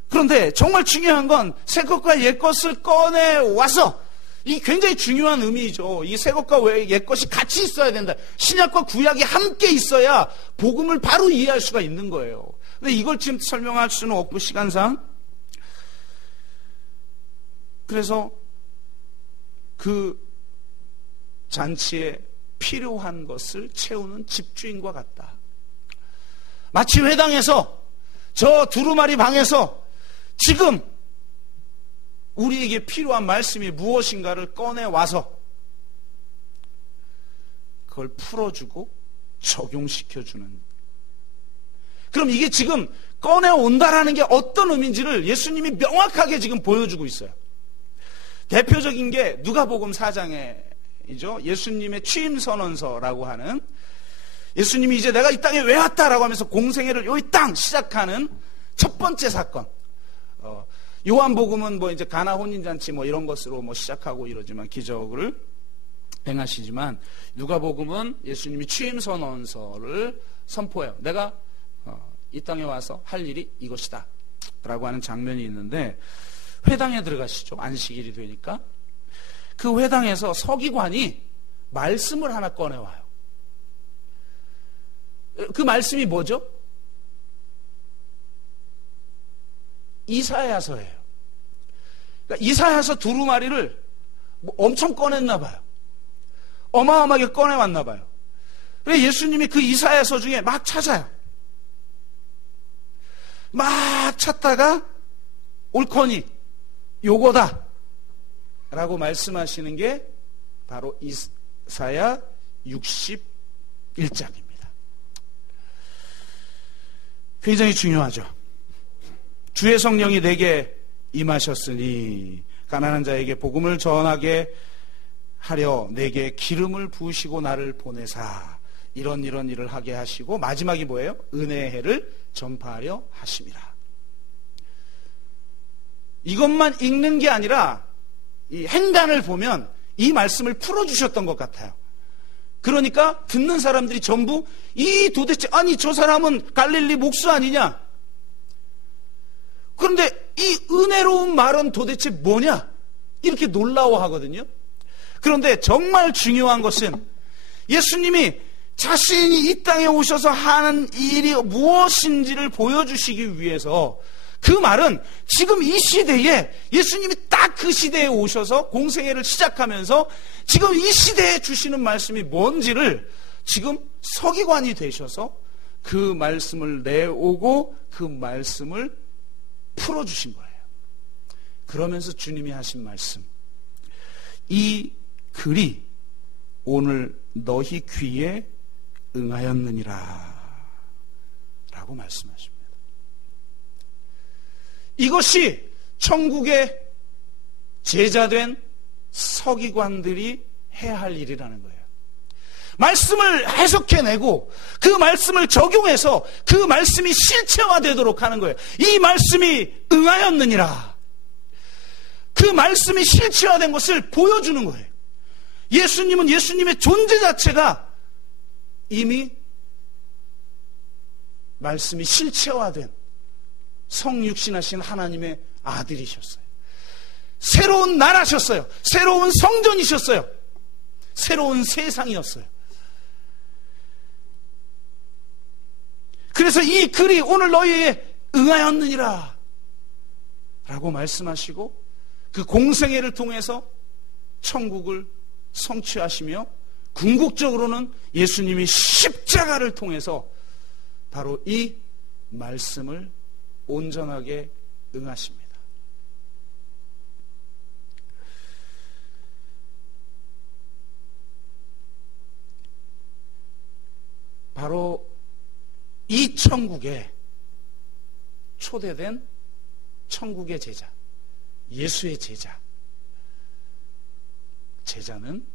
그런데 정말 중요한 건 새 것과 옛 것을 꺼내와서, 이 굉장히 중요한 의미죠. 이 새 것과 옛 것이 같이 있어야 된다. 신약과 구약이 함께 있어야 복음을 바로 이해할 수가 있는 거예요. 근데 이걸 지금 설명할 수는 없고 시간상. 그래서 그 잔치에 필요한 것을 채우는 집주인과 같다. 마치 회당에서 저 두루마리 방에서 지금 우리에게 필요한 말씀이 무엇인가를 꺼내와서 그걸 풀어주고 적용시켜주는. 그럼 이게 지금 꺼내온다라는 게 어떤 의미인지를 예수님이 명확하게 지금 보여주고 있어요. 대표적인 게 누가복음 4장이죠. 예수님의 취임선언서라고 하는, 예수님이 이제 내가 이 땅에 왜 왔다라고 하면서 공생애를 이 땅 시작하는 첫 번째 사건. 요한복음은 이제 가나 혼인잔치 이런 것으로 시작하고 이러지만 기적을 행하시지만, 누가복음은 예수님이 취임선언서를 선포해요. 내가 이 땅에 와서 할 일이 이것이다 라고 하는 장면이 있는데, 회당에 들어가시죠. 안식일이 되니까. 그 회당에서 서기관이 말씀을 하나 꺼내와요. 그 말씀이 뭐죠? 이사야서예요. 그러니까 이사야서 두루마리를 엄청 꺼냈나 봐요. 어마어마하게 꺼내왔나 봐요. 그래서 예수님이 그 이사야서 중에 막 찾아요. 막 찾다가 옳거니 요거다 라고 말씀하시는 게 바로 이사야 61장입니다. 굉장히 중요하죠. 주의 성령이 내게 임하셨으니 가난한 자에게 복음을 전하게 하려 내게 기름을 부으시고 나를 보내사 이런 일을 하게 하시고, 마지막이 뭐예요? 은혜의 해를 전파하려 하심이라. 이것만 읽는 게 아니라 이 행간을 보면 이 말씀을 풀어주셨던 것 같아요. 그러니까 듣는 사람들이 전부 도대체 아니 저 사람은 갈릴리 목수 아니냐? 그런데 이 은혜로운 말은 도대체 뭐냐? 이렇게 놀라워하거든요. 그런데 정말 중요한 것은 예수님이 자신이 이 땅에 오셔서 하는 일이 무엇인지를 보여주시기 위해서, 그 말은 지금 이 시대에 예수님이 딱 그 시대에 오셔서 공생애를 시작하면서 지금 이 시대에 주시는 말씀이 뭔지를 지금 서기관이 되셔서 그 말씀을 내오고 그 말씀을 풀어주신 거예요. 그러면서 주님이 하신 말씀, 이 글이 오늘 너희 귀에 응하였느니라 라고 말씀하십니다. 이것이 천국의 제자된 서기관들이 해야 할 일이라는 거예요. 말씀을 해석해내고 그 말씀을 적용해서 그 말씀이 실체화되도록 하는 거예요. 이 말씀이 응하였느니라. 그 말씀이 실체화된 것을 보여주는 거예요. 예수님은 예수님의 존재 자체가 이미 말씀이 실체화된 성육신하신 하나님의 아들이셨어요. 새로운 나라셨어요. 새로운 성전이셨어요. 새로운 세상이었어요. 그래서 이 글이 오늘 너희에 응하였느니라 라고 말씀하시고, 그 공생애를 통해서 천국을 성취하시며, 궁극적으로는 예수님이 십자가를 통해서 바로 이 말씀을 온전하게 응하십니다. 바로 이 천국에 초대된 천국의 제자, 예수의 제자. 제자는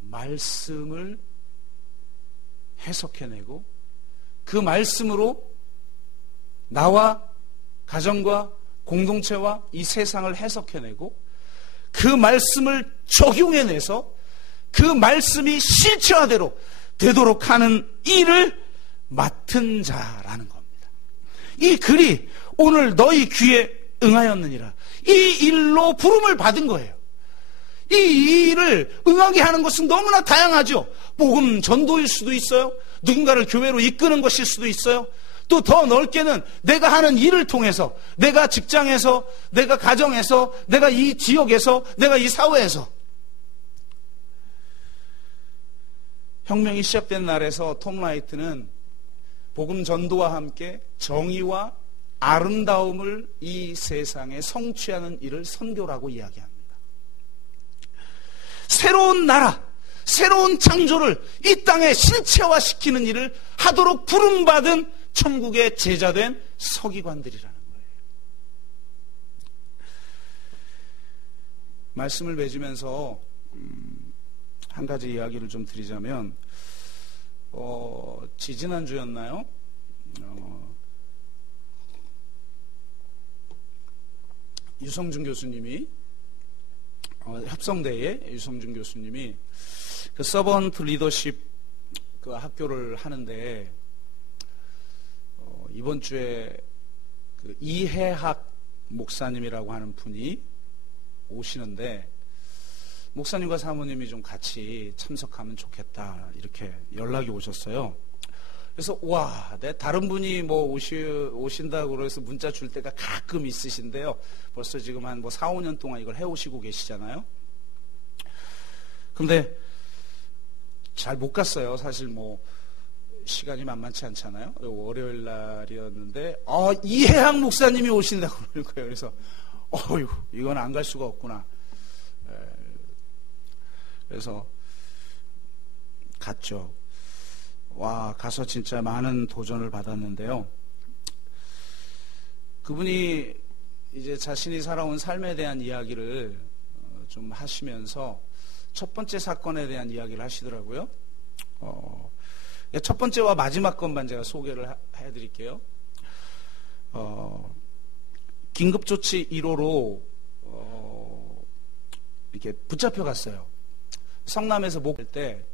말씀을 해석해내고 그 말씀으로 나와 가정과 공동체와 이 세상을 해석해내고 그 말씀을 적용해내서 그 말씀이 실체화대로 되도록 하는 일을 맡은 자라는 겁니다. 이 글이 오늘 너희 귀에 응하였느니라. 이 일로 부름을 받은 거예요. 이 일을 응하게 하는 것은 너무나 다양하죠. 복음 전도일 수도 있어요. 누군가를 교회로 이끄는 것일 수도 있어요. 또 더 넓게는 내가 하는 일을 통해서, 내가 직장에서, 내가 가정에서, 내가 이 지역에서, 내가 이 사회에서. 혁명이 시작된 날에서 톰 라이트는 복음 전도와 함께 정의와 아름다움을 이 세상에 성취하는 일을 선교라고 이야기합니다. 새로운 나라, 새로운 창조를 이 땅에 실체화시키는 일을 하도록 부름받은 천국의 제자된 서기관들이라는 거예요. 말씀을 맺으면서 한 가지 이야기를 좀 드리자면, 지지난주였나요? 유성준 교수님이 협성대에 유성준 교수님이 그 서번트 리더십 그 학교를 하는데, 이번 주에 그 이해학 목사님이라고 하는 분이 오시는데, 목사님과 사모님이 좀 같이 참석하면 좋겠다 이렇게 연락이 오셨어요. 그래서 다른 분이 뭐 오신다고 그래서 문자 줄 때가 가끔 있으신데요. 벌써 지금 한 4, 5년 동안 이걸 해오시고 계시잖아요. 근데 잘 못 갔어요. 사실 시간이 만만치 않잖아요. 월요일 날이었는데 이해학 목사님이 오신다고 그러는 거예요. 그래서 이건 안 갈 수가 없구나. 그래서 갔죠. 가서 진짜 많은 도전을 받았는데요. 그분이 이제 자신이 살아온 삶에 대한 이야기를 좀 하시면서 첫 번째 사건에 대한 이야기를 하시더라고요. 첫 번째와 마지막 것만 제가 소개를 해드릴게요. 긴급조치 1호로 이렇게 붙잡혀 갔어요. 성남에서 목할 때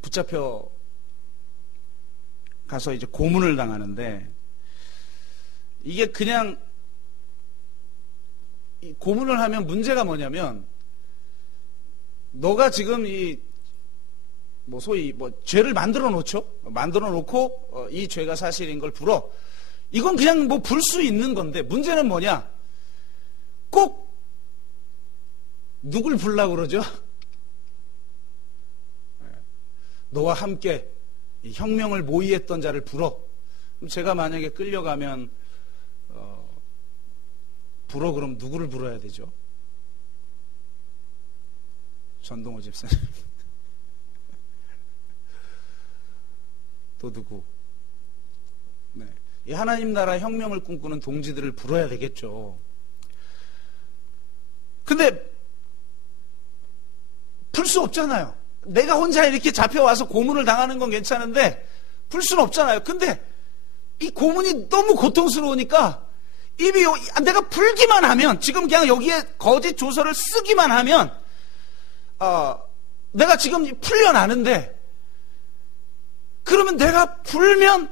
붙잡혀 가서 이제 고문을 당하는데, 이게 그냥 고문을 하면 문제가 뭐냐면, 너가 지금 소위 죄를 만들어 놓고 이 죄가 사실인 걸 불어. 이건 그냥 불 수 있는 건데, 문제는 뭐냐? 꼭 누굴 불라고 그러죠? 너와 함께 이 혁명을 모의했던 자를 불어. 그럼 제가 만약에 끌려가면 그럼 누구를 불어야 되죠? 전동호 집사님. 또 누구? 네. 이 하나님 나라 혁명을 꿈꾸는 동지들을 불어야 되겠죠. 근데 풀 수 없잖아요. 내가 혼자 이렇게 잡혀와서 고문을 당하는 건 괜찮은데 풀 수는 없잖아요. 근데 이 고문이 너무 고통스러우니까 입이 내가 풀기만 하면, 지금 그냥 여기에 거짓 조서를 쓰기만 하면 내가 지금 풀려나는데, 그러면 내가 풀면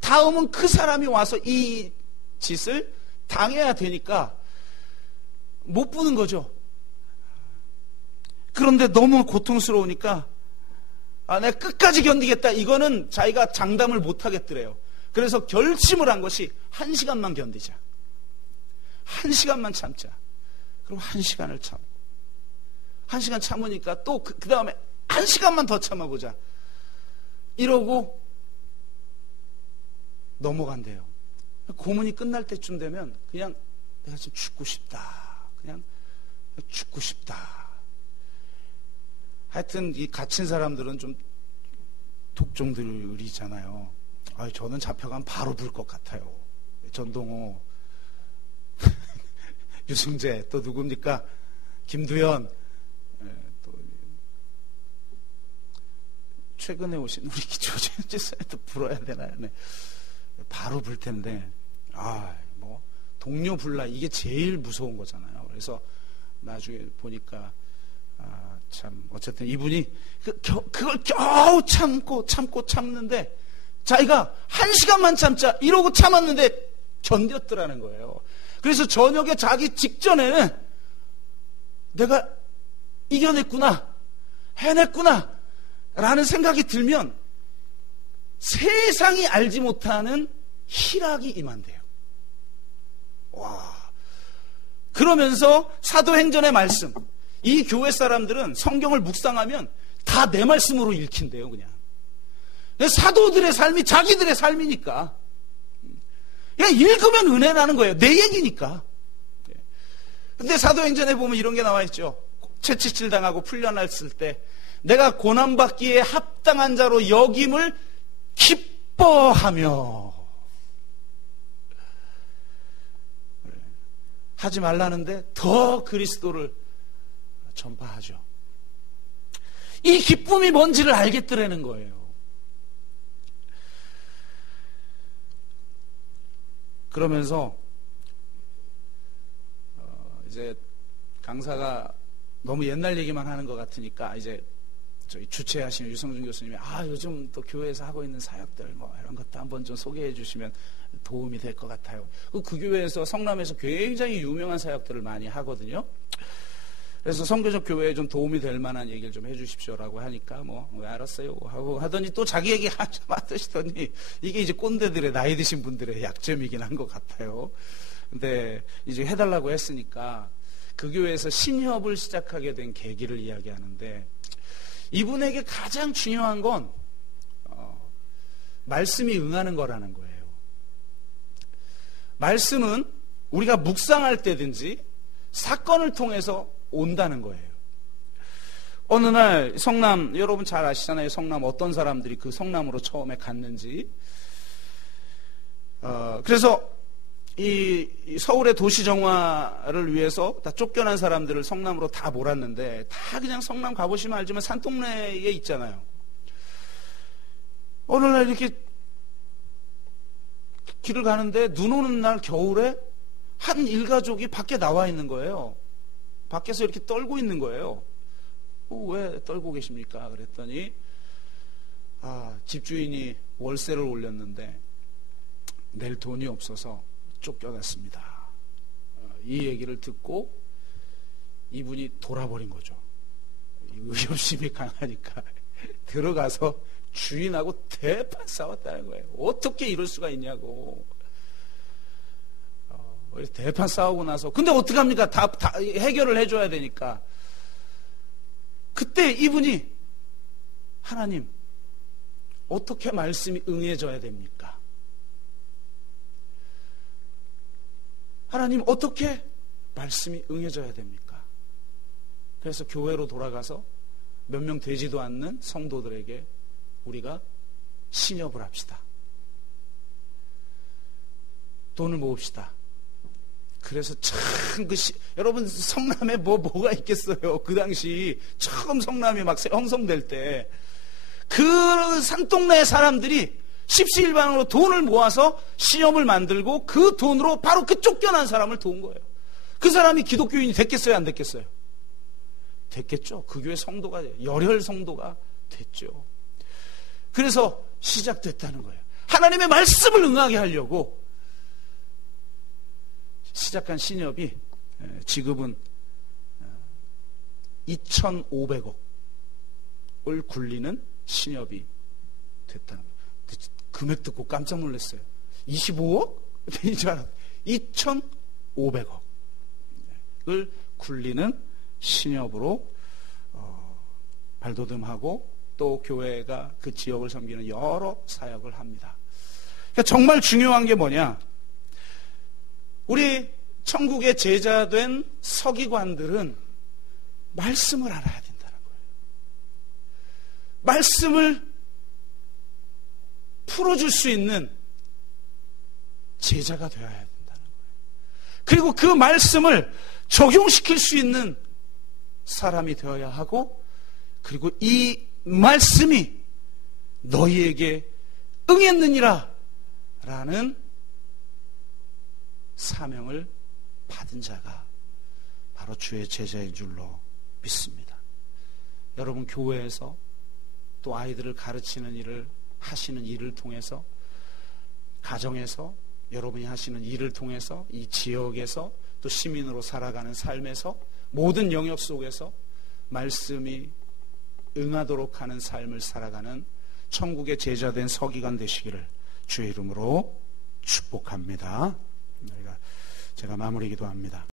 다음은 그 사람이 와서 이 짓을 당해야 되니까 못 부는 거죠. 그런데 너무 고통스러우니까 내가 끝까지 견디겠다. 이거는 자기가 장담을 못 하겠더래요. 그래서 결심을 한 것이 1시간만 견디자. 1시간만 참자. 그럼 1시간을 참고, 1시간 참으니까 또 그 다음에 1시간만 더 참아보자. 이러고 넘어간대요. 고문이 끝날 때쯤 되면 그냥 내가 지금 죽고 싶다. 그냥 죽고 싶다. 하여튼 이 갇힌 사람들은 좀 독종들이잖아요. 저는 잡혀가면 바로 불 것 같아요. 전동호, 유승재, 또 누굽니까? 김두현, 또 최근에 오신 우리 조재현 집사님도 불어야 되나요? 네. 바로 불 텐데, 동료 불라, 이게 제일 무서운 거잖아요. 그래서 나중에 보니까 참 어쨌든 이분이 그걸 겨우 참는데, 자기가 1시간만 참자 이러고 참았는데 견뎠더라는 거예요. 그래서 저녁에 자기 직전에는 내가 이겨냈구나, 해냈구나 라는 생각이 들면 세상이 알지 못하는 희락이 임한대요. 와. 그러면서 사도행전의 말씀, 이 교회 사람들은 성경을 묵상하면 다 내 말씀으로 읽힌대요. 그냥 사도들의 삶이 자기들의 삶이니까 그냥 읽으면 은혜라는 거예요. 내 얘기니까. 근데 사도행전에 보면 이런 게 나와 있죠. 채찍질 당하고 풀려났을 때 내가 고난받기에 합당한 자로 여김을 기뻐하며. 하지 말라는데 더 그리스도를 전파하죠. 이 기쁨이 뭔지를 알겠더라는 거예요. 그러면서 이제 강사가 너무 옛날 얘기만 하는 것 같으니까 이제 저희 주최하시는 유성준 교수님이 요즘 또 교회에서 하고 있는 사역들 이런 것도 한번 좀 소개해 주시면 도움이 될 것 같아요. 그 교회에서 성남에서 굉장히 유명한 사역들을 많이 하거든요. 그래서 선교적 교회에 좀 도움이 될 만한 얘기를 좀 해주십시오라고 하니까 알았어요 하고 하더니 또 자기 얘기 맡으시더니 이게 이제 꼰대들의, 나이 드신 분들의 약점이긴 한 것 같아요. 근데 이제 해달라고 했으니까 그 교회에서 신협을 시작하게 된 계기를 이야기하는데, 이분에게 가장 중요한 건 말씀이 응하는 거라는 거예요. 말씀은 우리가 묵상할 때든지 사건을 통해서 온다는 거예요. 어느 날 성남, 여러분 잘 아시잖아요. 성남 어떤 사람들이 그 성남으로 처음에 갔는지. 그래서 이 서울의 도시 정화를 위해서 다 쫓겨난 사람들을 성남으로 다 몰았는데, 다 그냥 성남 가보시면 알지만 산동네에 있잖아요. 어느 날 이렇게 길을 가는데 눈 오는 날 겨울에 한 일가족이 밖에 나와 있는 거예요. 밖에서 이렇게 떨고 있는 거예요. 왜 떨고 계십니까? 그랬더니 집주인이 월세를 올렸는데 낼 돈이 없어서 쫓겨났습니다. 이 얘기를 듣고 이분이 돌아버린 거죠. 의협심이 강하니까 들어가서 주인하고 대판 싸웠다는 거예요. 어떻게 이럴 수가 있냐고. 대판 싸우고 나서 근데 어떡합니까? 다 해결을 해줘야 되니까. 그때 이분이 하나님, 어떻게 말씀이 응해져야 됩니까? 하나님, 어떻게 말씀이 응해져야 됩니까? 그래서 교회로 돌아가서 몇 명 되지도 않는 성도들에게 우리가 신협을 합시다. 돈을 모읍시다. 그래서 참 여러분 성남에 뭐가 있겠어요? 그 당시 처음 성남이 막 형성될 때 그 산동네 사람들이 십시일반으로 돈을 모아서 시험을 만들고 그 돈으로 바로 그 쫓겨난 사람을 도운 거예요. 그 사람이 기독교인이 됐겠어요? 안 됐겠어요? 됐겠죠. 그 교회 성도가, 열혈 성도가 됐죠. 그래서 시작됐다는 거예요. 하나님의 말씀을 응하게 하려고 시작한 신협이 지금은 2,500억을 굴리는 신협이 됐다는 거예요. 금액 듣고 깜짝 놀랐어요. 25억? 되는 줄 알았어요. 2,500억을 굴리는 신협으로 발돋움하고 또 교회가 그 지역을 섬기는 여러 사역을 합니다. 그러니까 정말 중요한 게 뭐냐? 우리 천국의 제자된 서기관들은 말씀을 알아야 된다는 거예요. 말씀을 풀어줄 수 있는 제자가 되어야 된다는 거예요. 그리고 그 말씀을 적용시킬 수 있는 사람이 되어야 하고, 그리고 이 말씀이 너희에게 응했느니라 라는 사명을 받은 자가 바로 주의 제자인 줄로 믿습니다. 여러분 교회에서 또 아이들을 가르치는 일을 하시는 일을 통해서, 가정에서 여러분이 하시는 일을 통해서, 이 지역에서 또 시민으로 살아가는 삶에서 모든 영역 속에서 말씀이 응하도록 하는 삶을 살아가는 천국의 제자된 서기관 되시기를 주의 이름으로 축복합니다. 제가 마무리 기도합니다.